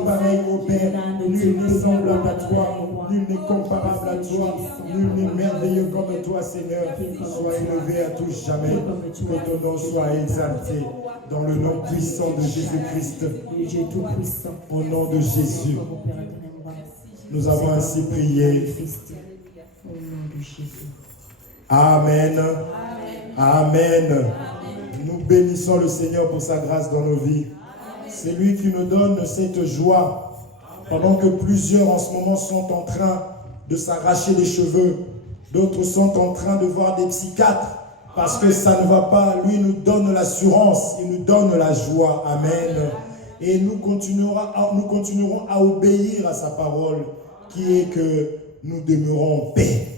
pareil au Père, nul n'est semblable à toi, nul n'est comparable à toi, nul n'est merveilleux comme toi, Seigneur. Sois élevé à tous jamais, que ton nom soit exalté dans le nom puissant de Jésus-Christ. Au nom de Jésus, nous avons ainsi prié. Amen. Amen. Nous bénissons le Seigneur pour sa grâce dans nos vies. C'est lui qui nous donne cette joie. Pendant que plusieurs en ce moment sont en train de s'arracher les cheveux, d'autres sont en train de voir des psychiatres parce que ça ne va pas. Lui nous donne l'assurance, il nous donne la joie. Amen. Et nous continuerons à obéir à sa parole qui est que nous demeurons en paix.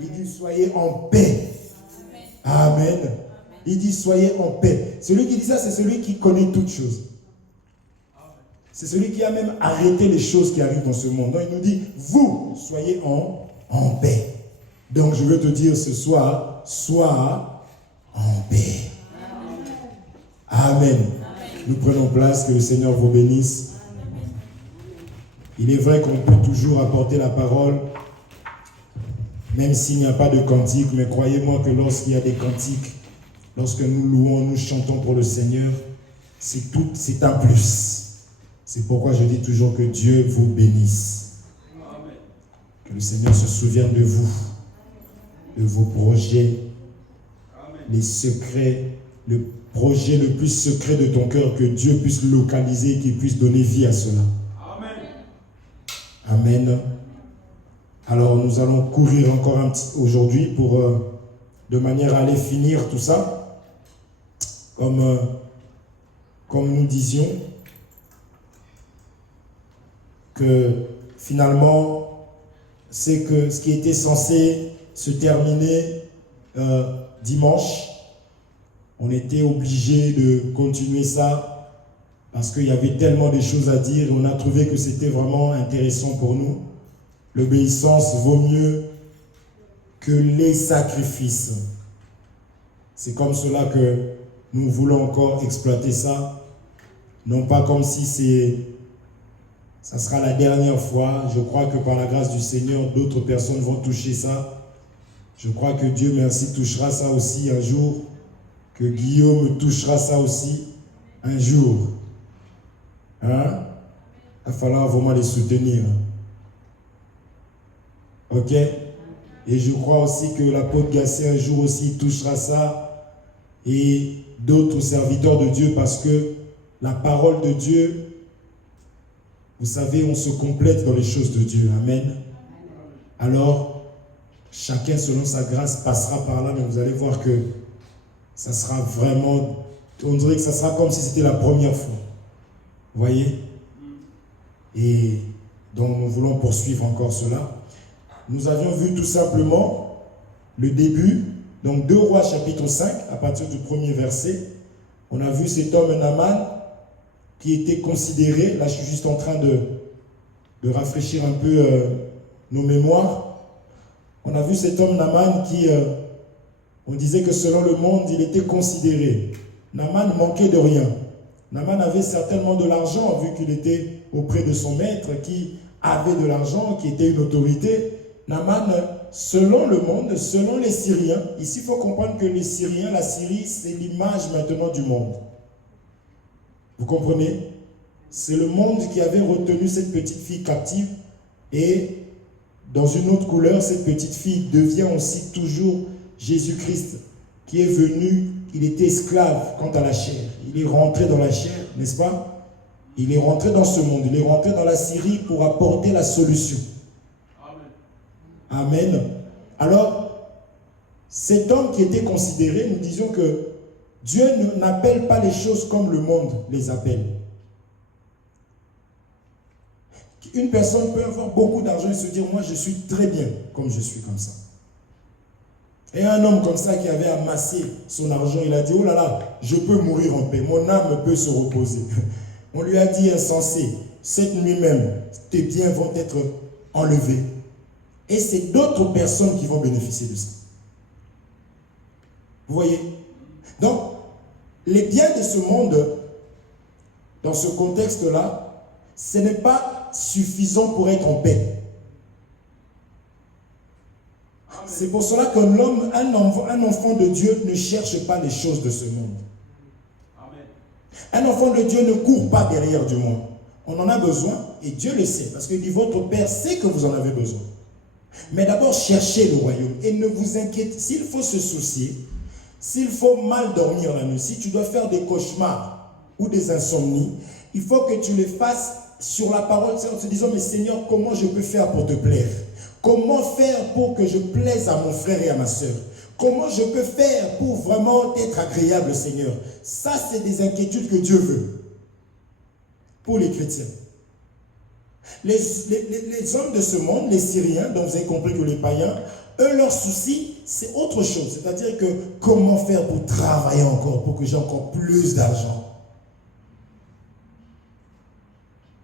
Il dit soyez en paix. Amen. Il dit soyez en paix. Celui qui dit ça, c'est celui qui connaît toutes choses. C'est celui qui a même arrêté les choses qui arrivent dans ce monde. Donc il nous dit, vous, soyez en paix. Donc je veux te dire ce soir, sois en paix. Amen. Nous prenons place, que le Seigneur vous bénisse. Il est vrai qu'on peut toujours apporter la parole, même s'il n'y a pas de cantique, mais croyez-moi que lorsqu'il y a des cantiques, lorsque nous louons, nous chantons pour le Seigneur, c'est un plus. C'est pourquoi je dis toujours que Dieu vous bénisse. Amen. Que le Seigneur se souvienne de vous, de vos projets, amen, les secrets, le projet le plus secret de ton cœur, que Dieu puisse localiser, qu'il puisse donner vie à cela. Amen. Amen. Alors nous allons courir encore un petit aujourd'hui pour, de manière à aller finir tout ça, comme nous disions, que finalement, c'est que ce qui était censé se terminer dimanche, on était obligé de continuer ça parce qu'il y avait tellement de choses à dire et on a trouvé que c'était vraiment intéressant pour nous. L'obéissance vaut mieux que les sacrifices. C'est comme cela que nous voulons encore exploiter ça, non pas comme si ça sera la dernière fois. Je crois que par la grâce du Seigneur, d'autres personnes vont toucher ça. Je crois que Dieu, merci, touchera ça aussi un jour. Que Guillaume touchera ça aussi un jour. Hein? Il va falloir vraiment les soutenir. Ok? Et je crois aussi que l'apôtre Gassé un jour aussi touchera ça. Et d'autres serviteurs de Dieu, parce que la parole de Dieu, vous savez, on se complète dans les choses de Dieu. Amen. Alors, chacun selon sa grâce passera par là, mais vous allez voir que ça sera vraiment, on dirait que ça sera comme si c'était la première fois. Vous voyez? Et donc nous voulons poursuivre encore cela. Nous avions vu tout simplement le début, donc 2 Rois chapitre 5, à partir du premier verset. On a vu cet homme Naaman qui était considéré, là je suis juste en train de rafraîchir un peu nos mémoires. On a vu cet homme Naaman qui, on disait que selon le monde, il était considéré. Naaman manquait de rien. Naaman avait certainement de l'argent, vu qu'il était auprès de son maître, qui avait de l'argent, qui était une autorité. Naaman, selon le monde, selon les Syriens, ici il faut comprendre que les Syriens, la Syrie, c'est l'image maintenant du monde. Vous comprenez? C'est le monde qui avait retenu cette petite fille captive et dans une autre couleur, cette petite fille devient aussi toujours Jésus-Christ qui est venu, il était esclave quant à la chair. Il est rentré dans la chair, n'est-ce pas? Il est rentré dans ce monde, il est rentré dans la Syrie pour apporter la solution. Amen. Amen. Alors, cet homme qui était considéré, nous disions que Dieu n'appelle pas les choses comme le monde les appelle. Une personne peut avoir beaucoup d'argent et se dire, moi je suis très bien comme je suis comme ça. Et un homme comme ça qui avait amassé son argent, il a dit, oh là là, je peux mourir en paix, mon âme peut se reposer. On lui a dit, insensé, cette nuit même, tes biens vont être enlevés. Et c'est d'autres personnes qui vont bénéficier de ça. Vous voyez? Donc, les biens de ce monde, dans ce contexte-là, ce n'est pas suffisant pour être en paix. C'est pour cela que l'homme, un enfant de Dieu ne cherche pas les choses de ce monde. Un enfant de Dieu ne court pas derrière du monde. On en a besoin et Dieu le sait parce qu'il dit votre Père sait que vous en avez besoin. Mais d'abord cherchez le royaume et ne vous inquiétez. S'il faut se soucier, s'il faut mal dormir la nuit, si tu dois faire des cauchemars ou des insomnies, il faut que tu les fasses sur la parole en te disant mais Seigneur, comment je peux faire pour te plaire? Comment faire pour que je plaise à mon frère et à ma soeur? Comment je peux faire pour vraiment être agréable, Seigneur? Ça, c'est des inquiétudes que Dieu veut pour les chrétiens. Les hommes de ce monde, les Syriens, dont vous avez compris que les païens, eux, leur souci, c'est autre chose. C'est-à-dire que comment faire pour travailler encore, pour que j'ai encore plus d'argent.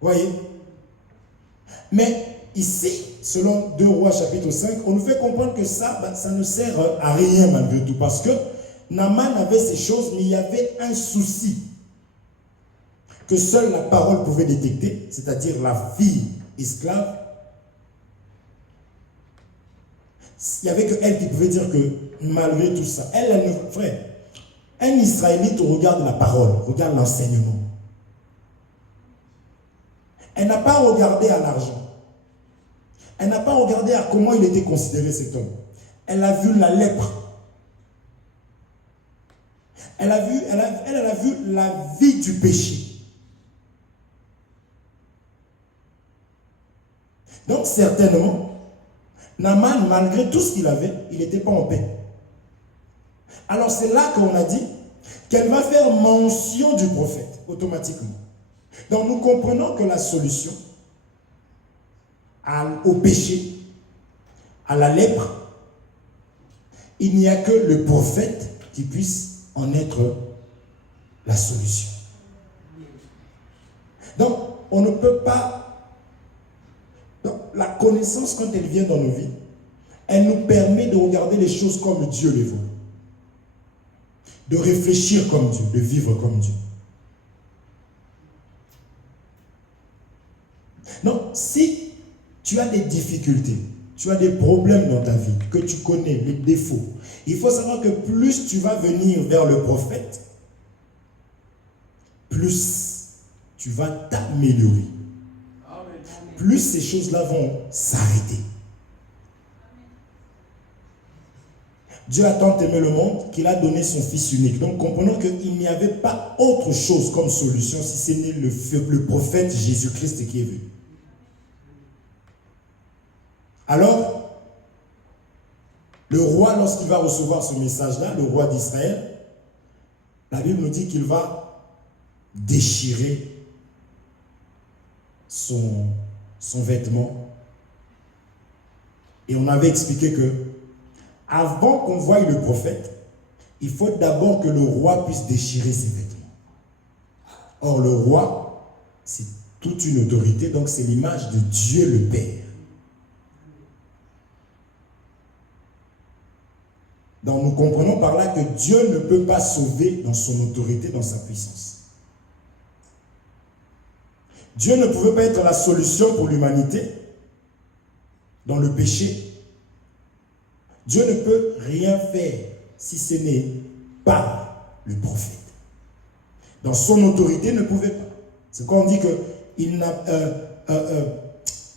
Voyez? Mais ici, selon 2 Rois chapitre 5, on nous fait comprendre que ça ne sert à rien malgré tout. Parce que Naaman avait ces choses, mais il y avait un souci que seule la parole pouvait détecter, c'est-à-dire la fille esclave. Il n'y avait que elle qui pouvait dire que malgré tout ça, frère, un Israélite regarde la parole, regarde l'enseignement. Elle n'a pas regardé à l'argent. Elle n'a pas regardé à comment il était considéré cet homme. Elle a vu la lèpre. Elle a vu la vie du péché. Donc certainement, Naaman, malgré tout ce qu'il avait, il n'était pas en paix. Alors c'est là qu'on a dit qu'elle va faire mention du prophète, automatiquement. Donc nous comprenons que la solution au péché, à la lèpre, il n'y a que le prophète qui puisse en être la solution. Donc on ne peut pas... Donc, la connaissance, quand elle vient dans nos vies, elle nous permet de regarder les choses comme Dieu les voit. De réfléchir comme Dieu, de vivre comme Dieu. Donc, si tu as des difficultés, tu as des problèmes dans ta vie, que tu connais, les défauts, il faut savoir que plus tu vas venir vers le prophète, plus tu vas t'améliorer. Plus ces choses-là vont s'arrêter. Dieu a tant aimé le monde qu'il a donné son Fils unique. Donc comprenons qu'il n'y avait pas autre chose comme solution si ce n'est le prophète Jésus-Christ qui est venu. Alors, le roi, lorsqu'il va recevoir ce message-là, le roi d'Israël, la Bible nous dit qu'il va déchirer son vêtement. Et on avait expliqué que avant qu'on voie le prophète, il faut d'abord que le roi puisse déchirer ses vêtements. Or le roi, c'est toute une autorité, donc c'est l'image de Dieu le Père. Donc nous comprenons par là que Dieu ne peut pas sauver dans son autorité, dans sa puissance. Dieu ne pouvait pas être la solution pour l'humanité dans le péché. Dieu ne peut rien faire si ce n'est pas le prophète. Dans son autorité, il ne pouvait pas. C'est quand on dit que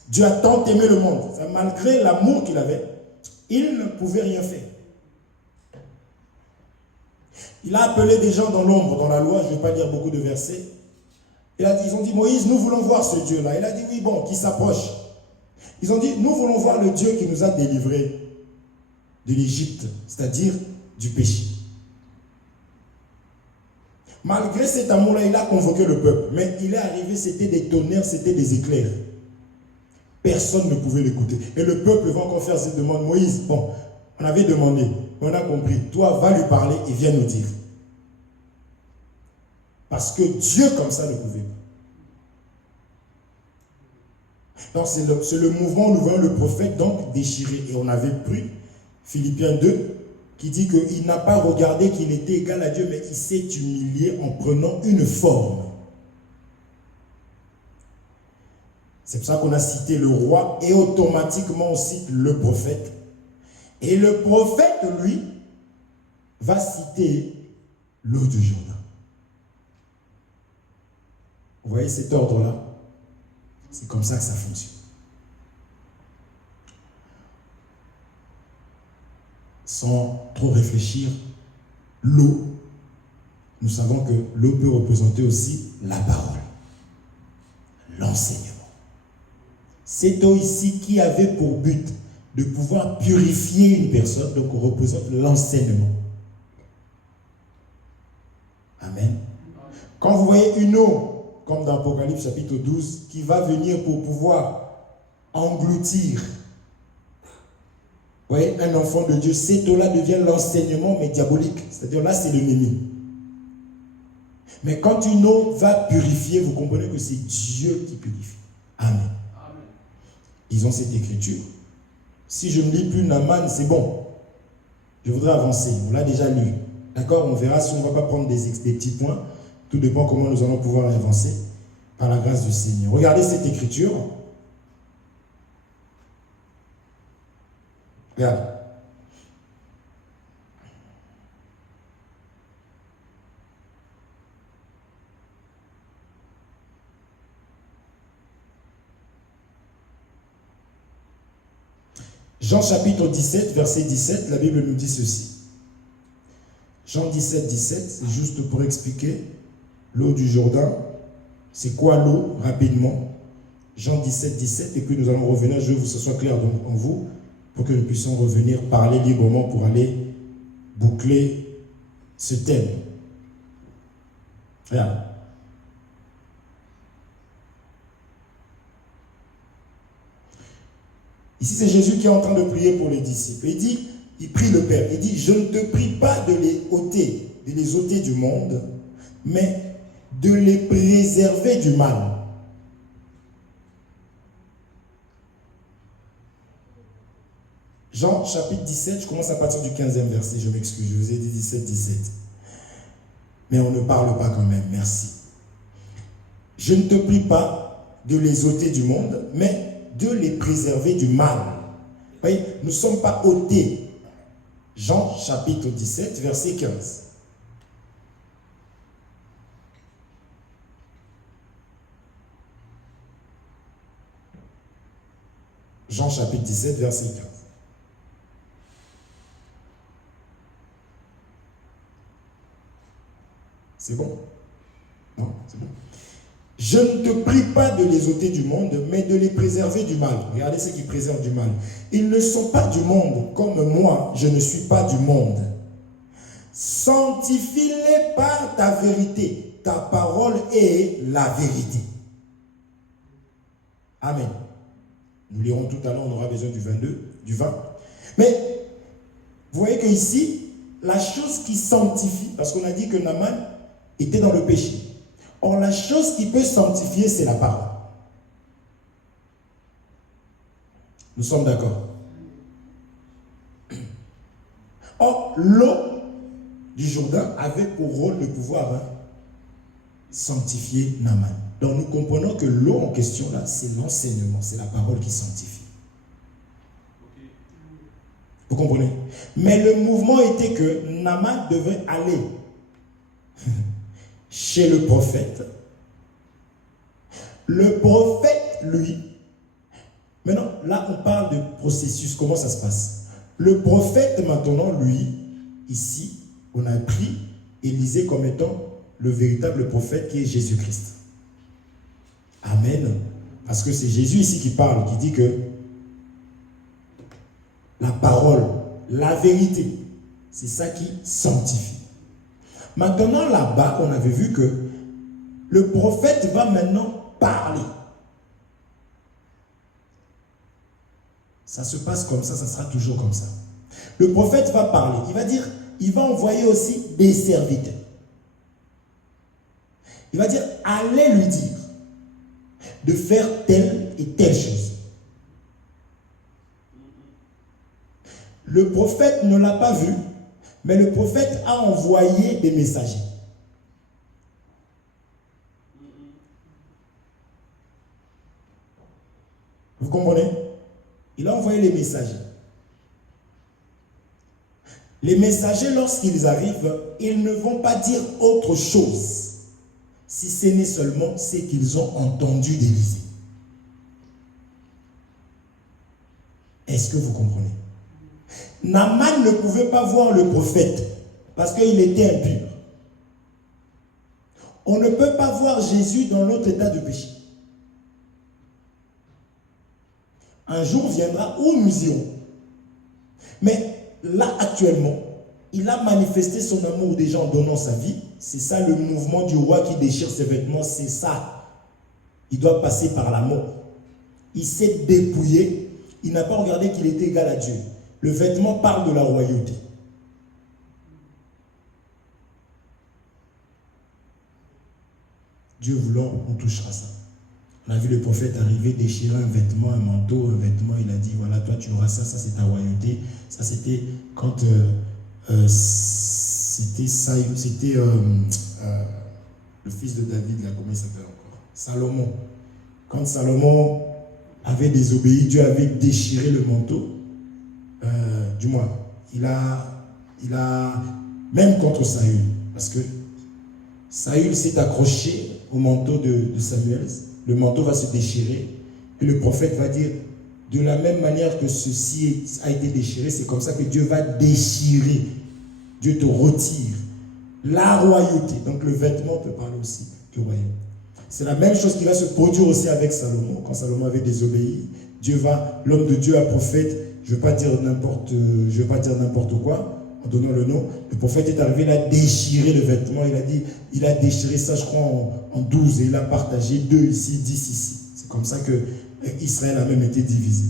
Dieu a tant aimé le monde. Malgré l'amour qu'il avait, il ne pouvait rien faire. Il a appelé des gens dans l'ombre, dans la loi, je ne vais pas lire beaucoup de versets. Ils ont dit, Moïse, nous voulons voir ce Dieu-là. Il a dit, oui, bon, qui s'approche. Ils ont dit, nous voulons voir le Dieu qui nous a délivrés de l'Égypte, c'est-à-dire du péché. Malgré cet amour-là, il a convoqué le peuple. Mais il est arrivé, c'était des tonnerres, c'était des éclairs. Personne ne pouvait l'écouter. Et le peuple va encore faire cette demande. Moïse, bon, on avait demandé, on a compris. Toi, va lui parler et viens nous dire. Parce que Dieu, comme ça, ne pouvait pas. Donc, c'est le mouvement où nous voyons le prophète donc déchiré. Et on avait pris Philippiens 2, qui dit qu'il n'a pas regardé qu'il était égal à Dieu, mais il s'est humilié en prenant une forme C'est pour ça qu'on a cité le roi et automatiquement on cite le prophète. Et le prophète, lui, va citer l'eau du Jourdain. Vous voyez cet ordre-là? C'est comme ça que ça fonctionne. Sans trop réfléchir, l'eau, nous savons que l'eau peut représenter aussi la parole, l'enseignement. Cette eau ici qui avait pour but de pouvoir purifier une personne, donc on représente l'enseignement. Amen. Quand vous voyez une eau, comme dans Apocalypse chapitre 12, qui va venir pour pouvoir engloutir, vous voyez, un enfant de Dieu, cette eau-là devient l'enseignement, mais diabolique. C'est-à-dire là, c'est l'ennemi. Mais quand une eau va purifier, vous comprenez que c'est Dieu qui purifie. Amen. Amen. Ils ont cette écriture. Si je ne lis plus Naaman, c'est bon. Je voudrais avancer. On l'a déjà lu. D'accord? On verra si on ne va pas prendre des petits points. Tout dépend comment nous allons pouvoir avancer par la grâce du Seigneur. Regardez cette écriture. Regardez. Jean chapitre 17, verset 17, la Bible nous dit ceci. Jean 17, 17, c'est juste pour expliquer l'eau du Jourdain. C'est quoi l'eau, rapidement? Jean 17, 17, et puis nous allons revenir, je veux que ce soit clair en vous, pour que nous puissions revenir parler librement pour aller boucler ce thème. Regarde. Ici, c'est Jésus qui est en train de prier pour les disciples. Il dit, il prie le Père. Il dit, je ne te prie pas de les ôter du monde, mais de les préserver du mal. Jean chapitre 17, je commence à partir du 15e verset, je m'excuse, je vous ai dit 17, 17. Mais on ne parle pas quand même, merci. Je ne te prie pas de les ôter du monde, mais de les préserver du mal. Vous voyez, nous ne sommes pas ôtés. Jean chapitre 17, verset 15. Jean chapitre 17, verset 15. C'est bon? Non, c'est bon. Je ne te prie pas de les ôter du monde, mais de les préserver du mal. Regardez ceux qui préservent du mal. Ils ne sont pas du monde, comme moi, je ne suis pas du monde. Sanctifie-les par ta vérité. Ta parole est la vérité. Amen. Nous lirons tout à l'heure, on aura besoin du 22, du 20. Mais, vous voyez qu'ici, la chose qui sanctifie, parce qu'on a dit que Naaman était dans le péché. Or, la chose qui peut sanctifier, c'est la parole. Nous sommes d'accord. Or, l'eau du Jourdain avait pour rôle de pouvoir sanctifier Naaman. Donc, nous comprenons que l'eau en question, là, c'est l'enseignement, c'est la parole qui sanctifie. Vous comprenez? Mais le mouvement était que Naaman devait aller chez le prophète. Le prophète, lui, maintenant, là, on parle de processus, comment ça se passe? Le prophète, maintenant, lui, ici, on a pris Élisée comme étant le véritable prophète qui est Jésus-Christ. Amen. Parce que c'est Jésus ici qui parle, qui dit que la parole, la vérité, c'est ça qui sanctifie. Maintenant, là-bas, on avait vu que le prophète va maintenant parler. Ça se passe comme ça sera toujours comme ça. Le prophète va parler, il va dire, il va envoyer aussi des serviteurs. Il va dire, allez lui dire de faire telle et telle chose. Le prophète ne l'a pas vu, mais le prophète a envoyé des messagers. Vous comprenez? Il a envoyé les messagers. Les messagers, lorsqu'ils arrivent, ils ne vont pas dire autre chose, si ce n'est seulement ce qu'ils ont entendu d'Élisée. Est-ce que vous comprenez? Naaman ne pouvait pas voir le prophète parce qu'il était impur. On ne peut pas voir Jésus dans notre état de péché. Un jour viendra où nous irons. Mais là, actuellement, il a manifesté son amour déjà en donnant sa vie. C'est ça le mouvement du roi qui déchire ses vêtements, c'est ça. Il doit passer par la mort. Il s'est dépouillé. Il n'a pas regardé qu'il était égal à Dieu. Le vêtement parle de la royauté. Dieu voulant, on touchera ça. On a vu le prophète arriver, déchirer un vêtement, un manteau, un vêtement. Il a dit, voilà, toi tu auras ça, ça c'est ta royauté. Ça c'était quand c'était le fils de David, là, comment il s'appelle encore? Salomon. Quand Salomon avait désobéi, Dieu avait déchiré le manteau. Du moins, il a même contre Saül, parce que Saül s'est accroché au manteau de Samuel. Le manteau va se déchirer et le prophète va dire, de la même manière que ceci a été déchiré, c'est comme ça que Dieu va déchirer. Dieu te retire la royauté. Donc le vêtement peut parler aussi du royaume. C'est la même chose qui va se produire aussi avec Salomon. Quand Salomon avait désobéi, Dieu va, l'homme de Dieu, un prophète, je ne veux pas dire n'importe quoi, en donnant le nom, le prophète est arrivé, il a déchiré le vêtement, il a déchiré ça, je crois, en 12, et il a partagé 2 ici, 10 ici. C'est comme ça que Israël a même été divisé.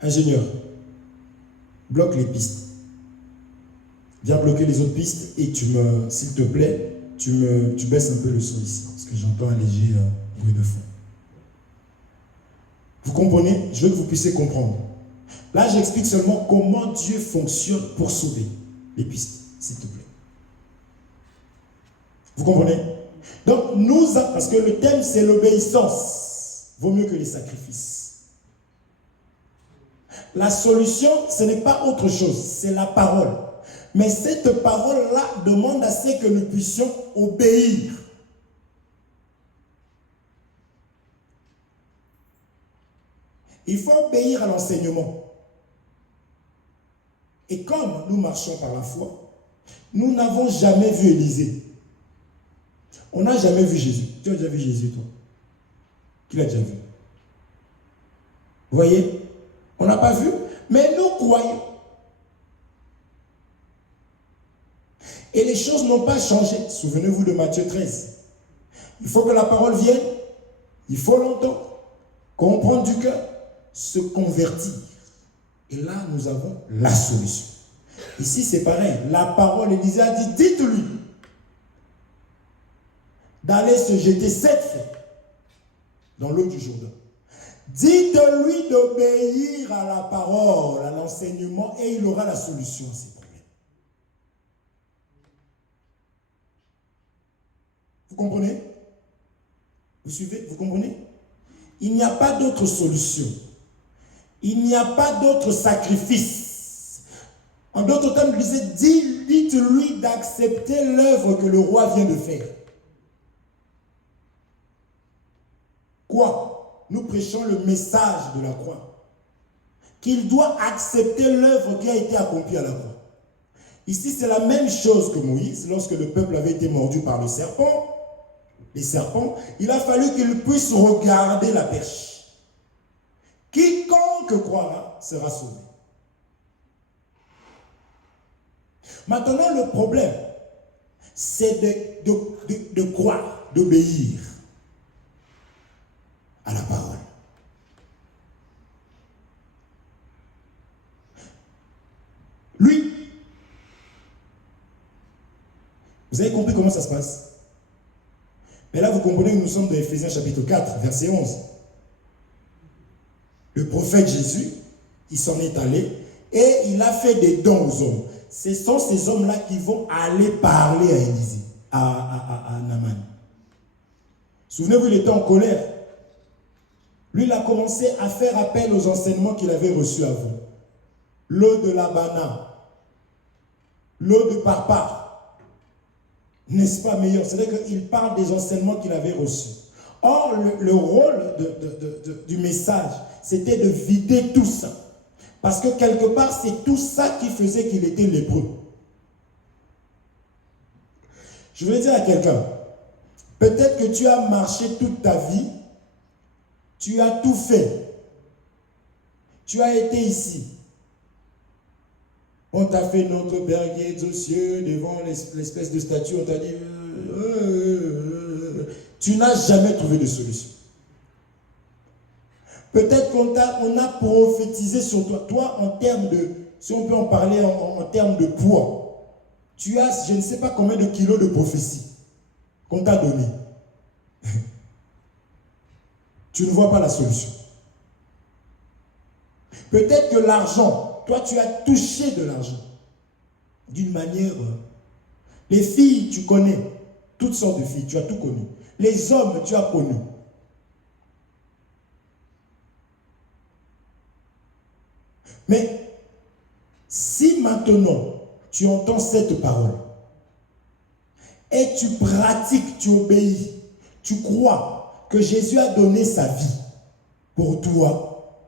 Ingénieur, bloque les pistes. Viens bloquer les autres pistes et s'il te plaît, tu baisses un peu le son ici, parce que j'entends un léger bruit de fond. Vous comprenez? Je veux que vous puissiez comprendre. Là, j'explique seulement comment Dieu fonctionne pour sauver les pistes, s'il te plaît. Vous comprenez? Donc, parce que le thème, c'est l'obéissance. Vaut mieux que les sacrifices. La solution, ce n'est pas autre chose, c'est la parole. Mais cette parole-là demande à ce que nous puissions obéir. Il faut obéir à l'enseignement. Et comme nous marchons par la foi, nous n'avons jamais vu Élisée. On n'a jamais vu Jésus. Tu as déjà vu Jésus, toi? Qui l'a déjà vu? Vous voyez? On n'a pas vu, mais nous croyons. Et les choses n'ont pas changé. Souvenez-vous de Matthieu 13. Il faut que la parole vienne, il faut l'entendre, comprendre du cœur, se convertir. Et là, nous avons la solution. Ici, c'est pareil. La parole, Élisée a dit, dites-lui d'aller se jeter 7 fois dans l'eau du Jourdain. Dites-lui d'obéir à la parole, à l'enseignement, et il aura la solution à ses problèmes. Vous comprenez? Vous suivez? Vous comprenez? Il n'y a pas d'autre solution. Il n'y a pas d'autre sacrifice. En d'autres termes, il disait, dites-lui d'accepter l'œuvre que le roi vient de faire. Quoi? Nous prêchons le message de la croix. Qu'il doit accepter l'œuvre qui a été accomplie à la croix. Ici, c'est la même chose que Moïse, lorsque le peuple avait été mordu par le serpent. Les serpents, il a fallu qu'il puisse regarder la perche. Quiconque croira sera sauvé. Maintenant, le problème, c'est de croire, d'obéir à la parole. Lui, vous avez compris comment ça se passe? Mais là, vous comprenez que nous sommes dans Éphésiens chapitre 4, verset 11. Le prophète Jésus, il s'en est allé et il a fait des dons aux hommes. Ce sont ces hommes-là qui vont aller parler à Élisée, à Naaman. Souvenez-vous, il était en colère. Lui, il a commencé à faire appel aux enseignements qu'il avait reçus avant. L'eau de Labana, l'eau de Parpar, n'est-ce pas meilleur? C'est-à-dire qu'il parle des enseignements qu'il avait reçus. Or, le rôle du message, c'était de vider tout ça. Parce que quelque part, c'est tout ça qui faisait qu'il était lépreux. Je veux dire à quelqu'un, peut-être que tu as marché toute ta vie, tu as tout fait. Tu as été ici. On t'a fait notre Père qui est aux cieux, devant l'espèce de statue, on t'a dit... Tu n'as jamais trouvé de solution. Peut-être qu'on a prophétisé sur toi. Toi, en termes de... Si on peut en parler en termes de poids, tu as, je ne sais pas combien de kilos de prophétie qu'on t'a donné. Tu ne vois pas la solution. Peut-être que l'argent, toi tu as touché de l'argent. D'une manière... Les filles, tu connais. Toutes sortes de filles, tu as tout connu. Les hommes, tu as connu. Mais si maintenant tu entends cette parole et tu pratiques, tu obéis, tu crois que Jésus a donné sa vie pour toi,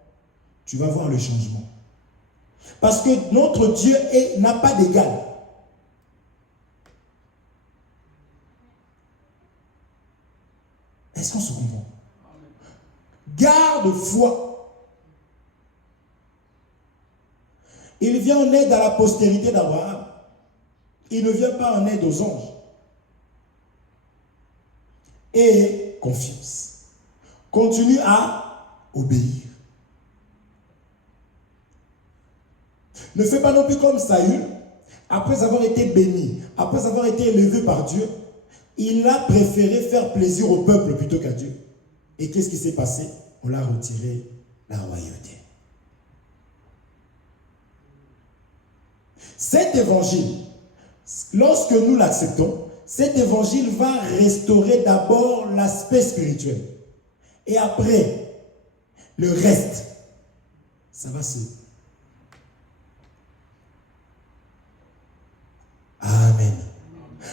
tu vas voir le changement. Parce que notre Dieu n'a pas d'égal. Est-ce qu'on se comprend? Garde foi. Il vient en aide à la postérité d'Abraham. Il ne vient pas en aide aux anges. Et confiance. Continue à obéir. Ne fais pas non plus comme Saül. Après avoir été béni, après avoir été élevé par Dieu, il a préféré faire plaisir au peuple plutôt qu'à Dieu. Et qu'est-ce qui s'est passé? On l'a retiré la royauté. Cet évangile, lorsque nous l'acceptons, cet évangile va restaurer d'abord l'aspect spirituel. Et après, le reste, ça va se... Amen.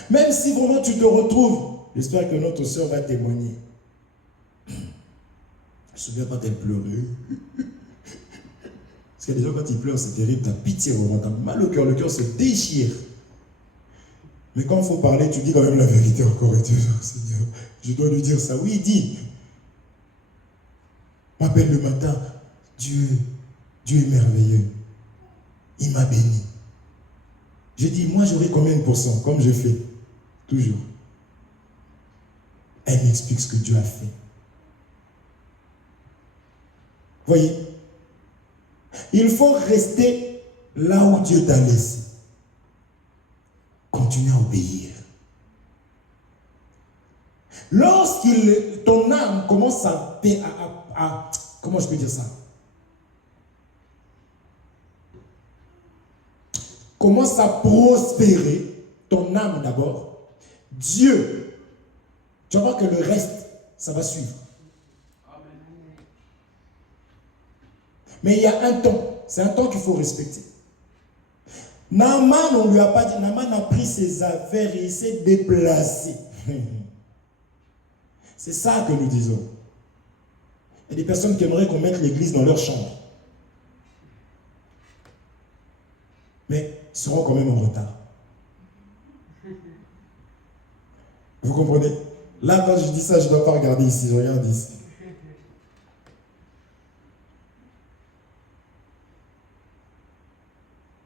Même si vraiment tu te retrouves, j'espère que notre soeur va témoigner. Je ne me souviens pas d'elle pleurer. Parce qu'il y a des gens, quand ils pleurent, c'est terrible, tu as pitié, tu as mal au cœur se déchire. Mais quand il faut parler, tu dis quand même la vérité encore et toujours, Seigneur, je dois lui dire ça. Oui, dis. M'appelle le matin, Dieu est merveilleux. Il m'a béni. Je dis, moi j'aurai combien de pourcents, comme je fais, toujours. Elle m'explique ce que Dieu a fait. Voyez, il faut rester là où Dieu t'a laissé. Continue à obéir. Lorsque ton âme commence à comment je peux dire ça? Commence à prospérer, ton âme d'abord, Dieu, tu vas voir que le reste, ça va suivre. Mais il y a un temps, c'est un temps qu'il faut respecter. Naaman, on ne lui a pas dit, Naaman a pris ses affaires et il s'est déplacé. C'est ça que nous disons. Il y a des personnes qui aimeraient qu'on mette l'église dans leur chambre. Mais ils seront quand même en retard. Vous comprenez? Là, quand je dis ça, je ne dois pas regarder ici, je regarde ici.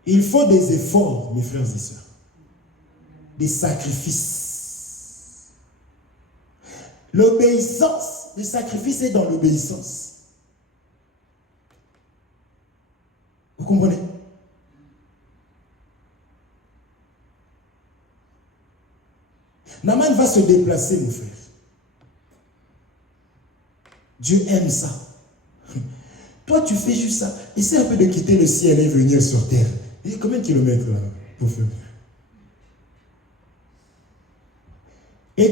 Il faut des efforts, mes frères et sœurs. Des sacrifices. L'obéissance, le sacrifice est dans l'obéissance. Vous comprenez? Naaman va se déplacer, mon frère. Dieu aime ça. Toi, tu fais juste ça. Essaie un peu de quitter le ciel et venir sur terre. Et combien de kilomètres là pour faire? Et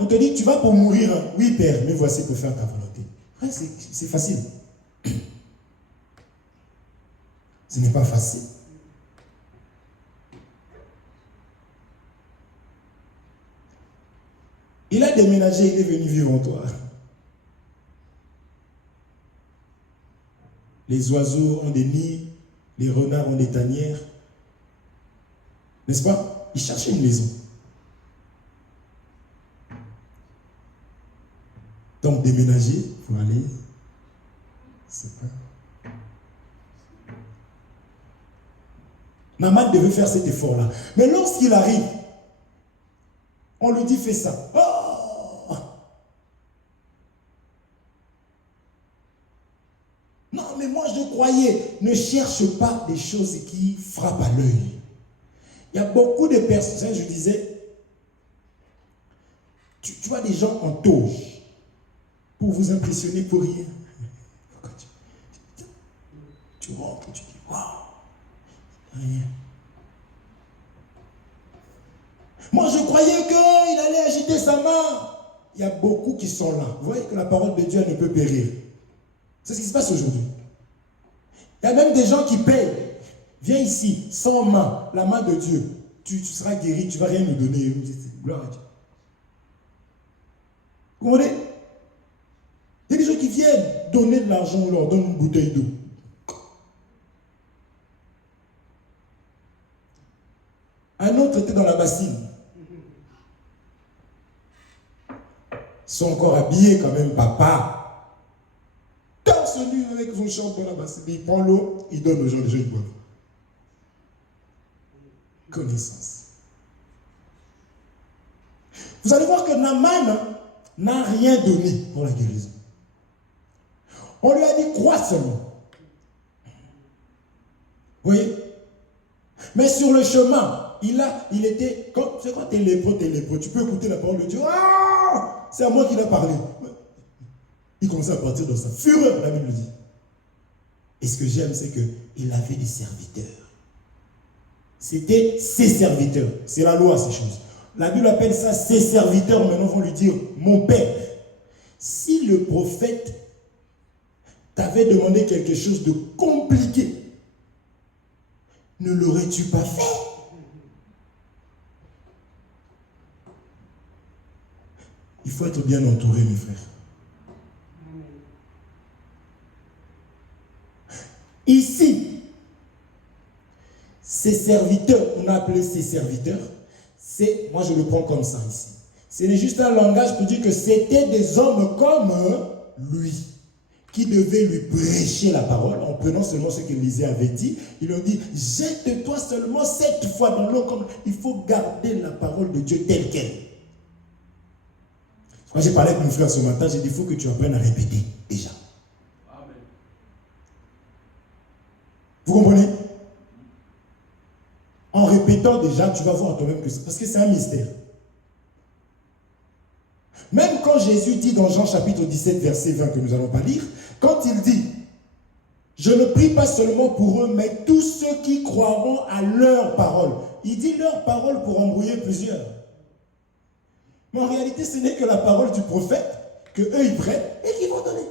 on te dit, tu vas pour mourir. Oui, Père, mais voici pour faire ta volonté. Ouais, c'est facile. Ce n'est pas facile. Il a déménagé, il est venu vivre en toi. Les oiseaux ont des nids, les renards ont des tanières. N'est-ce pas? Il cherchait une maison. Donc déménager pour aller, c'est pas. Naaman devait faire cet effort-là. Mais lorsqu'il arrive, on lui dit fais ça. Oh! Non, mais moi je croyais, ne cherche pas des choses qui frappent à l'œil. Il y a beaucoup de personnes, je disais, tu vois des gens en toge pour vous impressionner pour rien. Tu rentres, tu dis waouh, rien. Moi je croyais qu'il allait agiter sa main. Il y a beaucoup qui sont là. Vous voyez que la parole de Dieu ne peut périr. C'est ce qui se passe aujourd'hui. Il y a même des gens qui payent. Viens ici, sans main, la main de Dieu. Tu seras guéri, tu ne vas rien nous donner. Gloire à Dieu. Vous comprenez? Il y a des gens qui viennent donner de l'argent, on leur donne une bouteille d'eau. Un autre était dans la bassine. Ils sont encore habillés quand même, papa. Torse nu avec son champ dans la bassine. Il prend l'eau, il donne aux gens, les gens ils boivent. Connaissance. Vous allez voir que Naaman n'a rien donné pour la guérison. On lui a dit crois seulement. Vous voyez? Mais sur le chemin, il était, c'est quand tu es lépreux, tu peux écouter la parole de Dieu. Ah, c'est à moi qu'il a parlé. Il commençait à partir dans sa fureur, la Bible dit. Et ce que j'aime, c'est qu'il avait des serviteurs. C'était ses serviteurs. C'est la loi, ces choses. La Bible appelle ça ses serviteurs. Maintenant, vont lui dire mon père. Si le prophète t'avait demandé quelque chose de compliqué, ne l'aurais-tu pas fait? Il faut être bien entouré, mes frères. Ici, ces serviteurs, on a appelé ces serviteurs, moi je le prends comme ça ici. C'est juste un langage pour dire que c'était des hommes comme lui, qui devaient lui prêcher la parole, en prenant seulement ce qu'Élisée avait dit. Ils lui ont dit, jette-toi seulement 7 fois dans l'eau, comme il faut garder la parole de Dieu telle qu'elle. Quand j'ai parlé avec mon frère ce matin, j'ai dit, il faut que tu apprennes à répéter, déjà. Amen. Vous comprenez? En répétant déjà, tu vas voir toi-même que c'est... Parce que c'est un mystère. Même quand Jésus dit dans Jean chapitre 17, verset 20, que nous n'allons pas lire, quand il dit, je ne prie pas seulement pour eux, mais tous ceux qui croiront à leur parole. Il dit leur parole pour embrouiller plusieurs. Mais en réalité, ce n'est que la parole du prophète que eux ils prennent et qu'ils vont donner.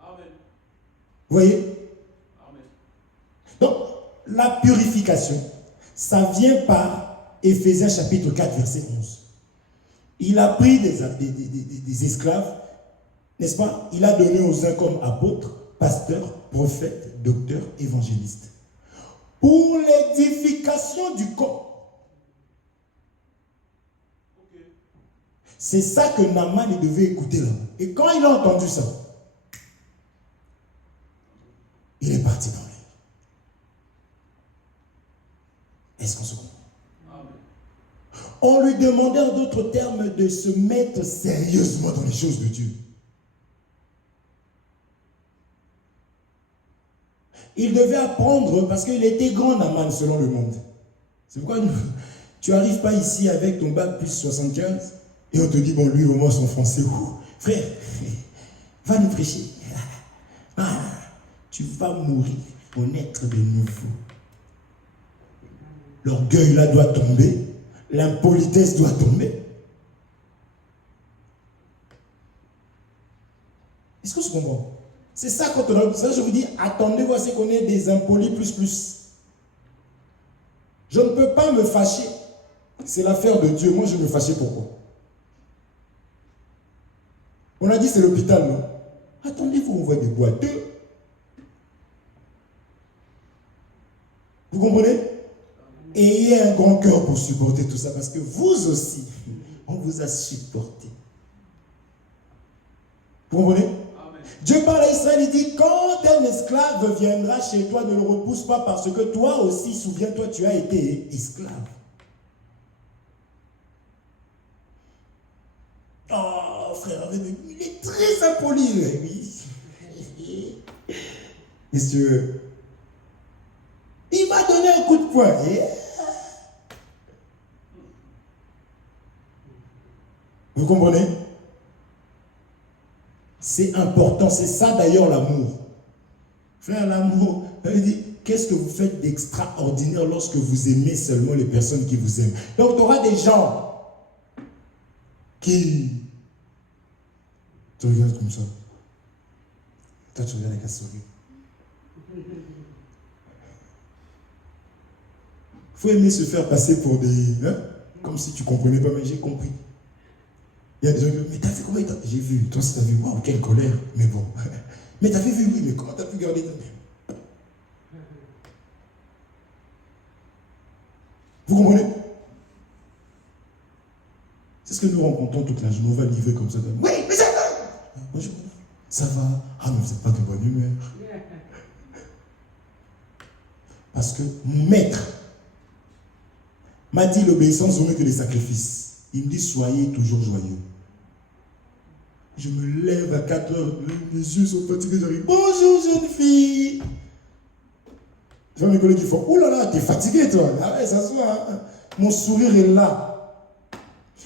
Amen. Vous voyez? Amen. Donc, la purification, ça vient par Éphésiens chapitre 4, verset 11. Il a pris des esclaves, n'est-ce pas? Il a donné aux uns comme apôtres, pasteurs, prophètes, docteurs, évangélistes. Pour l'édification du corps. C'est ça que Naaman il devait écouter là. Et quand il a entendu ça, il est parti dans l'air. Est-ce qu'on se comprend? On lui demandait en d'autres termes de se mettre sérieusement dans les choses de Dieu. Il devait apprendre parce qu'il était grand Naaman selon le monde. C'est pourquoi tu n'arrives pas ici avec ton bac plus 75 et on te dit, bon, lui au moins son français. Frère, va nous prêcher. Tu vas mourir pour naître de nouveau. L'orgueil là doit tomber. L'impolitesse doit tomber. Est-ce que je comprends? C'est ça quand on a... Ça, je vous dis, attendez, voici qu'on est des impolis plus. Je ne peux pas me fâcher. C'est l'affaire de Dieu. Moi, je me fâchais pourquoi? On a dit c'est l'hôpital, non? Attendez, vous envoyez des boiteux. Vous comprenez? Ayez un grand cœur pour supporter tout ça, parce que vous aussi, on vous a supporté. Vous comprenez? Amen. Dieu parle à Israël, il dit, quand un esclave viendra chez toi, ne le repousse pas, parce que toi aussi, souviens-toi, tu as été esclave. Oh, frère, il est très impoli, oui. Qu'est-ce que tu veux? Il m'a donné un coup de poing. Vous comprenez? C'est important, c'est ça d'ailleurs l'amour. Frère, l'amour, il dit, qu'est-ce que vous faites d'extraordinaire lorsque vous aimez seulement les personnes qui vous aiment? Donc tu auras des gens qui te regardent comme ça. Toi tu regardes avec un sourire. Il faut aimer se faire passer pour des... Hein? Comme si tu ne comprenais pas, mais j'ai compris. Il y a des gens qui disent, mais t'as vu comment il t'a... J'ai vu, toi si t'as vu, waouh, quelle colère, mais bon. Mais t'avais vu, oui, mais comment t'as pu garder ta main? Vous comprenez? C'est ce que nous rencontrons toute la journée, on va livrer comme ça. Oui, mais ça va. Bonjour, ça va. Ah, mais vous n'êtes pas de bonne humeur. Parce que mon maître m'a dit l'obéissance vaut mieux que les sacrifices. Il me dit, soyez toujours joyeux. Je me lève à 4 heures, mes yeux sont fatigués, j'arrive. Bonjour jeune fille. Tu vois mes collègues qui font, oh là là, t'es fatigué toi. Ah ouais, ça se voit. Hein? Mon sourire est là.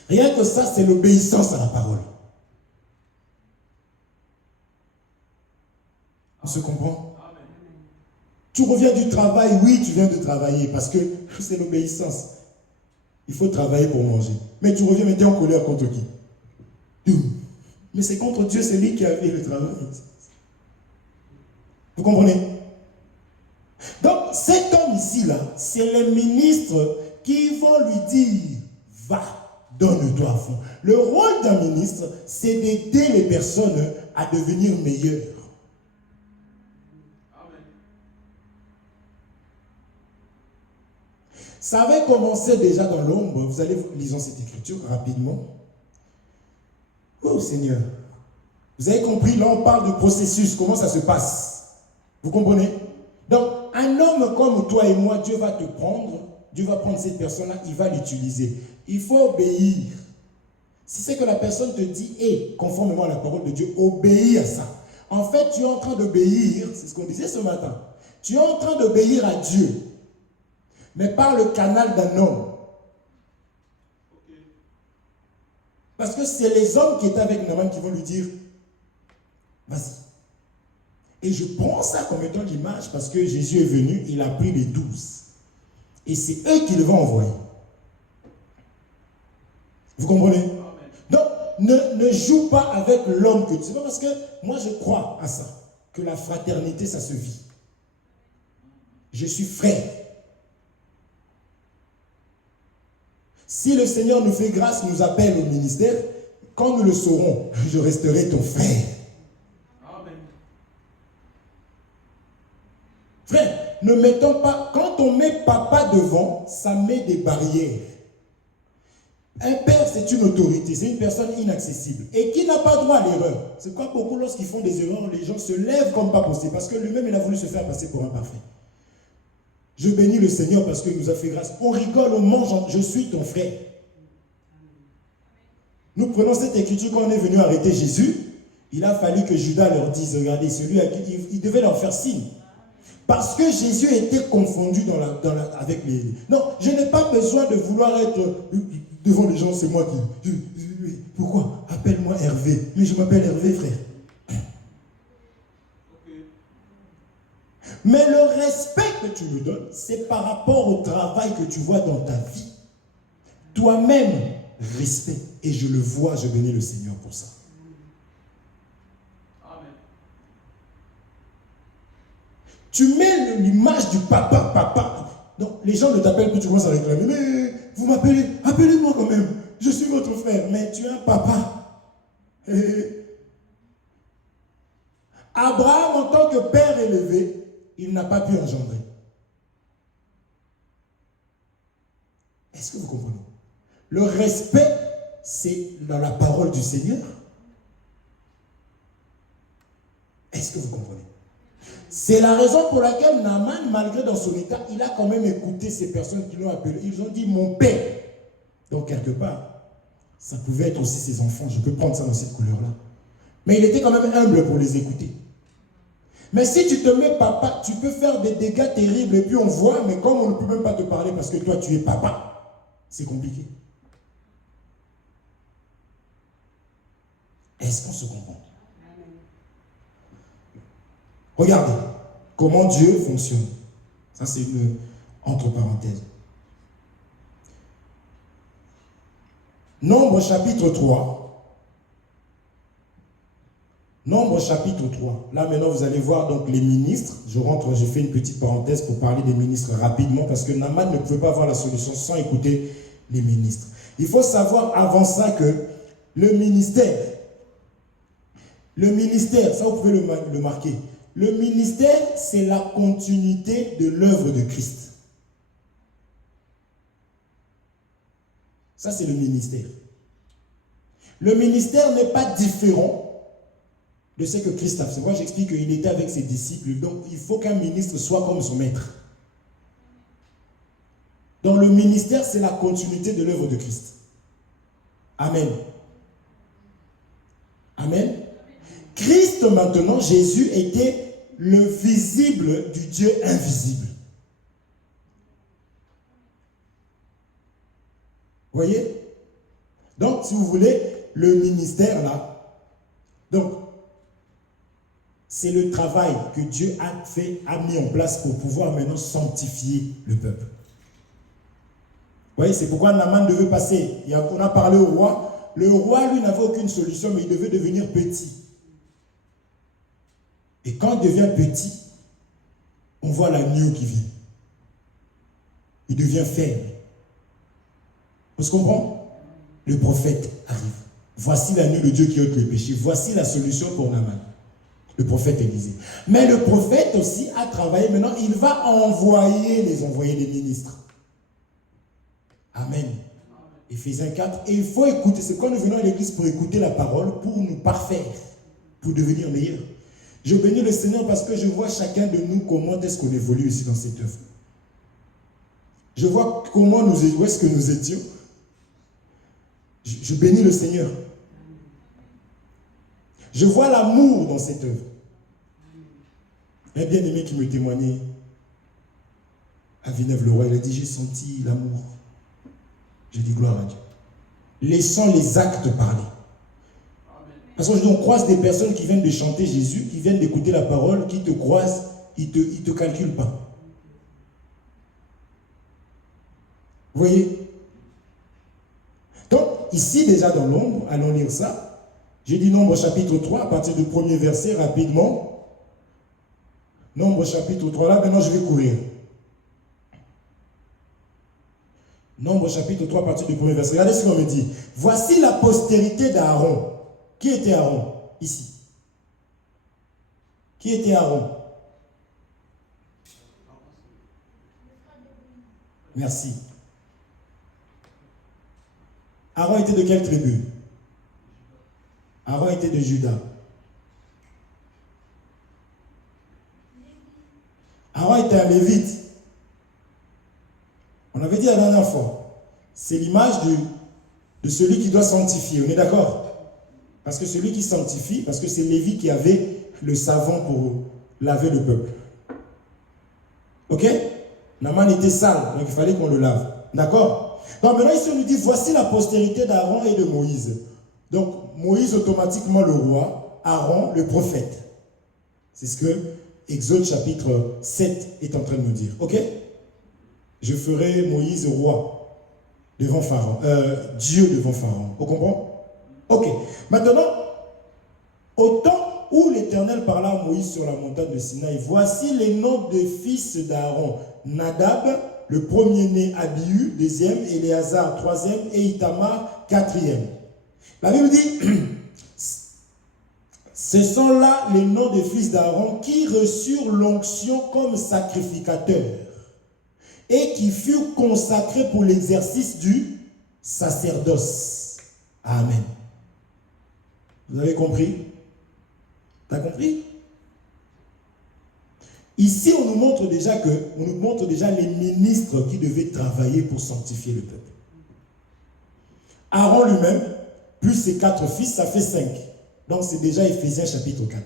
Rien que ça, c'est l'obéissance à la parole. On se comprend? Tu reviens du travail, oui, tu viens de travailler parce que c'est l'obéissance. Il faut travailler pour manger. Mais tu reviens, mais tu es en colère contre qui? Mais c'est contre Dieu, c'est lui qui a fait le travail. Vous comprenez? Donc, cet homme ici-là, c'est les ministres qui vont lui dire, va, donne-toi à fond. Le rôle d'un ministre, c'est d'aider les personnes à devenir meilleures. Ça avait commencé déjà dans l'ombre. Vous allez lisons cette écriture rapidement. Oh Seigneur. Vous avez compris, là on parle du processus, comment ça se passe. Vous comprenez? Donc, un homme comme toi et moi, Dieu va te prendre, Dieu va prendre cette personne-là, il va l'utiliser. Il faut obéir. Si c'est que la personne te dit, conformément à la parole de Dieu, obéis à ça. En fait, tu es en train d'obéir, c'est ce qu'on disait ce matin, tu es en train d'obéir à Dieu, mais par le canal d'un homme. Parce que c'est les hommes qui étaient avec Naaman qui vont lui dire, vas-y. Et je prends ça comme étant l'image parce que Jésus est venu, il a pris les 12. Et c'est eux qui le vont envoyer. Vous comprenez? Donc, ne joue pas avec l'homme que tu... C'est pas parce que moi je crois à ça, que la fraternité ça se vit. Je suis frère. Si le Seigneur nous fait grâce, nous appelle au ministère, quand nous le saurons, je resterai ton frère. Amen. Frère, ne mettons pas, quand on met papa devant, ça met des barrières. Un père, c'est une autorité, c'est une personne inaccessible et qui n'a pas droit à l'erreur. C'est pourquoi beaucoup, lorsqu'ils font des erreurs, les gens se lèvent comme pas possible parce que lui-même, il a voulu se faire passer pour un parfait. Je bénis le Seigneur parce qu'il nous a fait grâce. On rigole, on mange, je suis ton frère. Nous prenons cette écriture quand on est venu arrêter Jésus. Il a fallu que Judas leur dise, regardez, celui à qui il devait leur faire signe. Parce que Jésus était confondu avec les... Non, je n'ai pas besoin de vouloir être devant les gens, c'est moi qui... Pourquoi? Appelle-moi Hervé. Mais je m'appelle Hervé, frère. Mais le respect que tu me donnes, c'est par rapport au travail que tu vois dans ta vie. Toi-même, respect. Et je le vois, je bénis le Seigneur pour ça. Amen. Tu mets l'image du papa. Donc, les gens ne t'appellent plus, tu commences à réclamer. Mais vous m'appelez, appelez-moi quand même. Je suis votre frère, mais tu es un papa. Abraham, en tant que père élevé, il n'a pas pu engendrer. Est-ce que vous comprenez? Le respect, c'est dans la parole du Seigneur. Est-ce que vous comprenez? C'est la raison pour laquelle Naaman, malgré dans son état, il a quand même écouté ces personnes qui l'ont appelé. Ils ont dit mon père. Donc quelque part, ça pouvait être aussi ses enfants. Je peux prendre ça dans cette couleur-là. Mais il était quand même humble pour les écouter. Mais si tu te mets papa, tu peux faire des dégâts terribles et puis on voit, mais comme on ne peut même pas te parler parce que toi tu es papa, c'est compliqué. Est-ce qu'on se comprend? Regardez comment Dieu fonctionne. Ça, c'est une entre parenthèses. Nombre chapitre 3. Nombre chapitre 3. Là, maintenant, vous allez voir donc les ministres. Je fais une petite parenthèse pour parler des ministres rapidement parce que Naaman ne pouvait pas avoir la solution sans écouter les ministres. Il faut savoir avant ça que le ministère, ça vous pouvez le marquer. Le ministère, c'est la continuité de l'œuvre de Christ. Ça, c'est le ministère. Le ministère n'est pas différent de ce que Christ a fait. Moi, j'explique qu'il était avec ses disciples, donc il faut qu'un ministre soit comme son maître. Donc le ministère, c'est la continuité de l'œuvre de Christ. Amen. Amen. Christ, maintenant, Jésus était le visible du Dieu invisible. Voyez? Donc, si vous voulez, le ministère, là, donc, c'est le travail que Dieu a mis en place pour pouvoir maintenant sanctifier le peuple. Vous voyez, c'est pourquoi Naaman devait passer. On a parlé au roi. Le roi, lui, n'avait aucune solution, mais il devait devenir petit. Et quand il devient petit, on voit l'agneau qui vient. Il devient faible. On se comprend? Le prophète arrive. Voici l'agneau de Dieu qui ôte les péchés. Voici la solution pour Naaman. Le prophète Élisée. Mais le prophète aussi a travaillé. Maintenant, il va envoyer des ministres. Amen. Éphésiens 4. Et il faut écouter. C'est quand nous venons à l'église pour écouter la parole, pour nous parfaire, pour devenir meilleurs. Je bénis le Seigneur parce que je vois chacun de nous comment est-ce qu'on évolue ici dans cette œuvre. Je vois où est-ce que nous étions. Je bénis le Seigneur. Je vois l'amour dans cette œuvre. Un bien-aimé qui me témoignait à Villeneuve-le-Roi, il a dit, j'ai senti l'amour. J'ai dit gloire à Dieu. Laissons les actes parler. Parce qu'on croise des personnes qui viennent de chanter Jésus, qui viennent d'écouter la parole, qui te croisent, ils ne te calculent pas. Vous voyez? Donc, ici déjà dans l'ombre, allons lire ça. J'ai dit Nombre chapitre 3, à partir du premier verset, rapidement. Nombre chapitre 3, là, maintenant je vais courir. Nombre chapitre 3, à partir du premier verset. Regardez ce qu'on me dit. Voici la postérité d'Aaron. Qui était Aaron? Ici. Qui était Aaron? Merci. Aaron était de quelle tribu? Aaron était de Juda. Aaron était un lévite. On avait dit la dernière fois, c'est l'image de celui qui doit sanctifier. On est d'accord? Parce que celui qui sanctifie, parce que c'est Lévi qui avait le savon pour laver le peuple. Ok? Naaman était sale, donc il fallait qu'on le lave. D'accord? Donc maintenant ici on nous dit, voici la postérité d'Aaron et de Moïse. Donc Moïse automatiquement le roi, Aaron le prophète. C'est ce que Exode chapitre 7 est en train de nous dire. Ok? Je ferai Moïse roi devant Pharaon. Dieu devant Pharaon. Vous comprenez? Ok. Maintenant, au temps où l'Éternel parla à Moïse sur la montagne de Sinaï, voici les noms des fils d'Aaron. Nadab, le premier-né, Abihu, deuxième, Éléazar, troisième, et Itamar, quatrième. La Bible dit, ce sont là les noms des fils d'Aaron qui reçurent l'onction comme sacrificateurs et qui furent consacrés pour l'exercice du sacerdoce. Amen. Vous avez compris? T'as compris? Ici, on nous montre déjà les ministres qui devaient travailler pour sanctifier le peuple. Aaron lui-même, plus ses 4 fils, ça fait 5. Donc c'est déjà Éphésiens chapitre 4.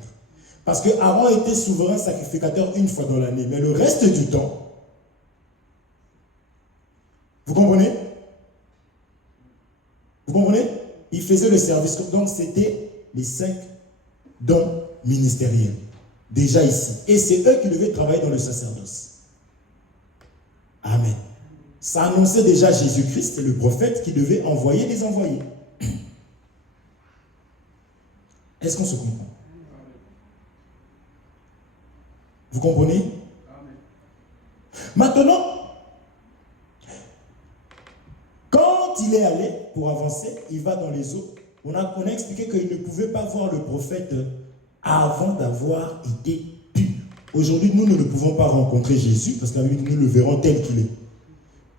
Parce que Aaron était souverain sacrificateur une fois dans l'année, mais le reste du temps, vous comprenez? Vous comprenez? Il faisait le service. Donc c'était les 5 dons ministériels. Déjà ici. Et c'est eux qui devaient travailler dans le sacerdoce. Amen. Ça annonçait déjà Jésus-Christ, le prophète, qui devait envoyer des envoyés. Est-ce qu'on se comprend? Vous comprenez? Maintenant, quand il est allé pour avancer, il va dans les eaux. On a expliqué qu'il ne pouvait pas voir le prophète avant d'avoir été pur. Aujourd'hui, nous ne pouvons pas rencontrer Jésus parce que nous le verrons tel qu'il est.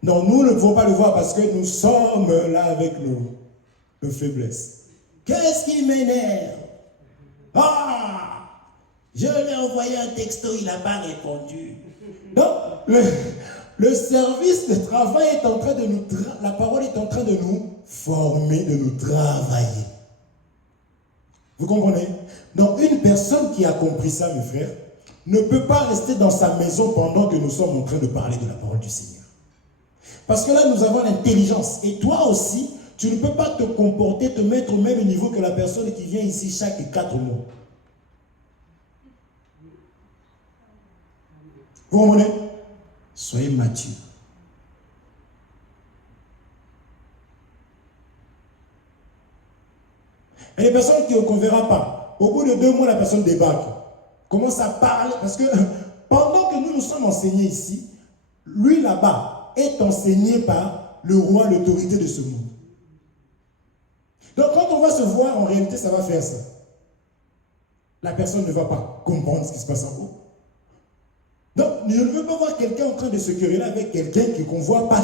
Non, nous ne pouvons pas le voir parce que nous sommes là avec nos faiblesses. Qu'est-ce qui m'énerve? Ah! Je lui ai envoyé un texto, il n'a pas répondu. Donc, le service de travail est en train de nous... La parole est en train de nous former, de nous travailler. Vous comprenez? Donc, une personne qui a compris ça, mes frères, ne peut pas rester dans sa maison pendant que nous sommes en train de parler de la parole du Seigneur. Parce que là, nous avons l'intelligence. Et toi aussi, tu ne peux pas te comporter, te mettre au même niveau que la personne qui vient ici chaque 4 mois. Vous comprenez? Soyez mature. Et les personnes qu'on ne verra pas, au bout de 2 mois, la personne débarque, commence à parler, parce que pendant que nous sommes enseignés ici, lui là-bas est enseigné par le roi, l'autorité de ce monde. Donc quand on va se voir, en réalité, ça va faire ça. La personne ne va pas comprendre ce qui se passe en haut. Donc, je ne veux pas voir quelqu'un en train de se quereller avec quelqu'un qu'on ne voit pas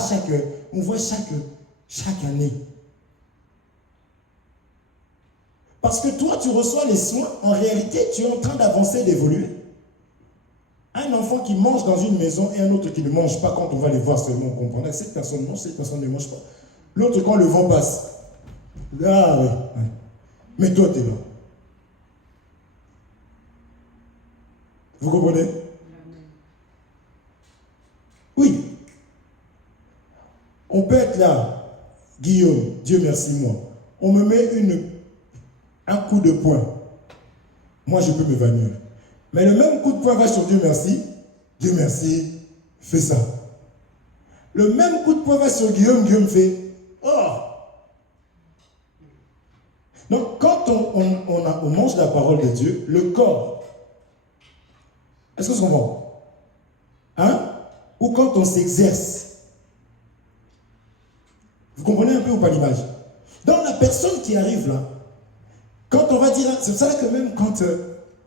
on voit chaque année. Parce que toi, tu reçois les soins, en réalité, tu es en train d'avancer, d'évoluer. Un enfant qui mange dans une maison et un autre qui ne mange pas, quand on va les voir seulement, on comprend. Cette personne mange, cette personne ne mange pas. L'autre, quand le vent passe, ah oui, mais toi, tu es là. Vous comprenez? Oui. On peut être là, Guillaume, Dieu merci moi. On me met un coup de poing. Moi, je peux m'évanouir. Mais le même coup de poing va sur Dieu merci, fais ça. Le même coup de poing va sur Guillaume, Guillaume fait, oh! Donc, quand on mange la parole de Dieu, le corps, est-ce que c'est bon? Hein? Ou quand on s'exerce. Vous comprenez un peu ou pas l'image? Donc, la personne qui arrive là, quand on va dire, c'est pour ça que même quand